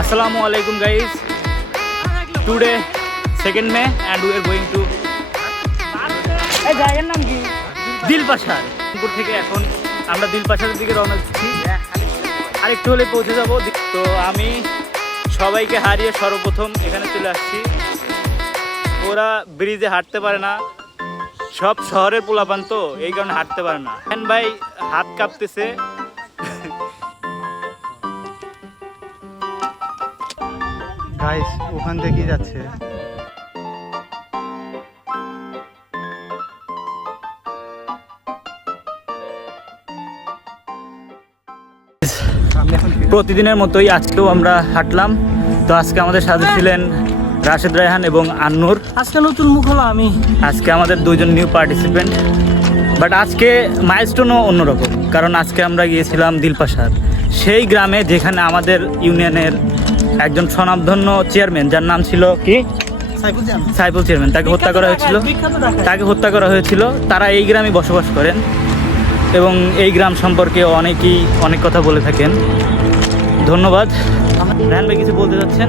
Assalamu alaikum guys. Today 2nd May and we are going to জায়গার নাম কি? দিলপাশার থেকে এখন আমরা দিলপাশারের দিকে রওনা দিচ্ছি। আরেকটু হলে পৌঁছে যাব। তো আমি সবাইকে হারিয়ে সর্বপ্রথম এখানে চলে আসছি। ওরা ব্রিজে হাঁটতে পারে না, সব শহরের পোলাপান তো এই কারণে হাঁটতে পারে না। হ্যান ভাই হাত কাঁপতেছে। গাইস ওখান থেকেই যাচ্ছে। প্রতিদিনের মতোই আজকেও আমরা হাঁটলাম। তো আজকে আমাদের সাথে ছিলেন রাশেদ রায়হান এবং আন্নুর। আজকে নতুন মুখ হলো আমি। আজকে আমাদের দুইজন নিউ পার্টিসিপেন্ট, বাট আজকে মাইলস্টোনও অন্যরকম, কারণ আজকে আমরা গিয়েছিলাম দিলপাশার, সেই গ্রামে যেখানে আমাদের ইউনিয়নের একজন স্বনামধন্য চেয়ারম্যান, যার নাম ছিল কি সাইফুল চেয়ারম্যান, তাকে হত্যা করা হয়েছিল। তারা এই গ্রামে বসবাস করেন এবং এই গ্রাম সম্পর্কে অনেকেই অনেক কথা বলে থাকেন। ধন্যবাদ। রায়হান ভাই কিছু বলতে চাচ্ছেন?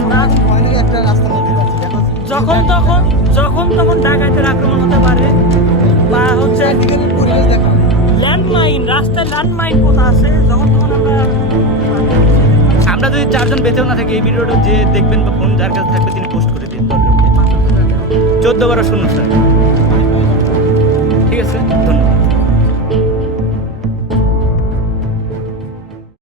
যখন তখন ডাকাতের আক্রমণ হতে পারে, বা হচ্ছে ল্যান্ডমাইন, রাস্তায় ল্যান্ডমাইন কোথা আছে, যখন তখন আমরা যদি 4 জন বেঁচেও না থাকি, এই ভিডিওটা যে দেখবেন বা ফোন যার কাছে থাকবে তিনি পোস্ট করে দিন। 14 12 0 স্যার।